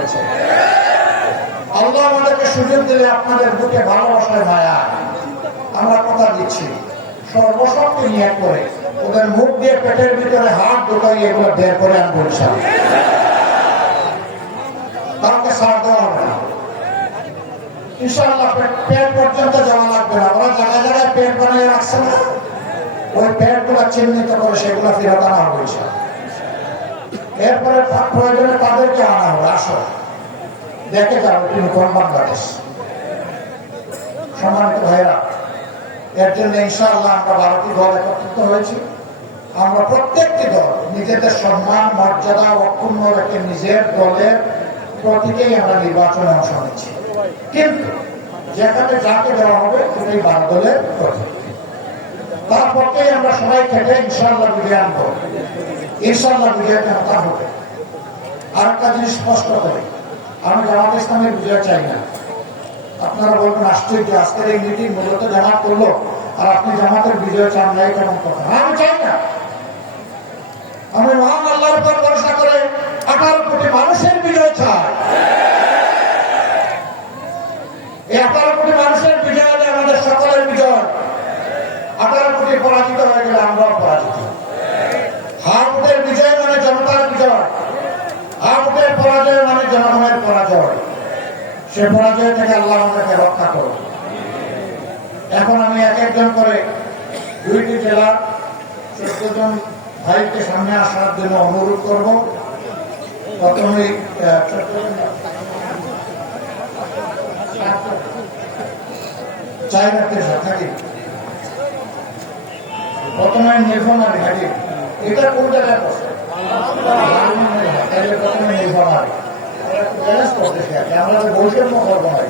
হয়েছে। আল্লাহ আমাদেরকে সুযোগ দিলে আপনাদের বুকে ভালোবাসায় মায়া আমরা কথা দিচ্ছি সর্বশক্তি নিয়ে করে ওদের মুখ দিয়ে পেটের ভিতরে হাত ঢোকাই এগুলো বের করে আনবো ইনশাআল্লাহ। কাউকে ছাড় দেওয়া হবে না ইনশাআল্লাহ। পেট পর্যন্ত যাওয়া লাগবে না। ওরা জায়গায় জায়গায় পেট বানিয়ে রাখছে না, ওই পেট গুলা চিহ্নিত করে সেগুলো ফেরত আনা হবে ইনশাআল্লাহ। এরপরে প্রয়োজনে তাদেরকে আনা হবে, আসো দেখে যাও তুমি কোন বাংলাদেশ। সম্মানিত ভাইরা, এর জন্য ইনশাআল্লাহ আমরা 12টি দল একত্রিত হয়েছি। আমরা প্রত্যেকটি দল নিজেদের সম্মান মর্যাদা অক্ষুণ্ণ রেখে নিজের দলের প্রতীকেই আমরা নির্বাচনে অংশ নিচ্ছি। কিন্তু যেখানে যাকে দেওয়া হবে সেটাই 12 দলের প্রতীক। তারপরকেই আমরা সবাই খেটে ইনশাআল্লাহ বিজয় আনবো। ইনশাআল্লাহ বিজয় কেন তা হবে। আরেকটা জিনিস স্পষ্ট করে, আমি জামাত ইসলামের বিজয় চাই না। আপনারা বলবেন আশ্চর্য, আজকের এই মিটিং মূলত জামাত করলো আর আপনি জামাতের বিজয় চান নাই, কেমন কথা। আমি চাই না। আমি মহান আল্লাহর উপর ভরসা করে 18 কোটি মানুষের বিজয় চাই। এই 18 কোটি মানুষের বিজয় হলে আমাদের সকলের বিজয়। 18 কোটি পরাজিত হয়ে গেলে আমরাও পরাজিত। হাফের বিজয় মানে জনতার বিজয়, হাফের পরাজয় মানে জনগণের পরাজয়। সে পরাজয় থেকে আল্লাহ আমাদেরকে রক্ষা করো। এখন আমি এক একজন করে 2টি জেলার 14 জন ভাইকে সামনে আসার জন্য অনুরোধ করব। প্রথমেই প্রথমে নির্ভনারি ঘাটি, এটা কোন জায়গায় বসে? প্রথমে নির্ভনারি আমরা বৈষম্য করবো না।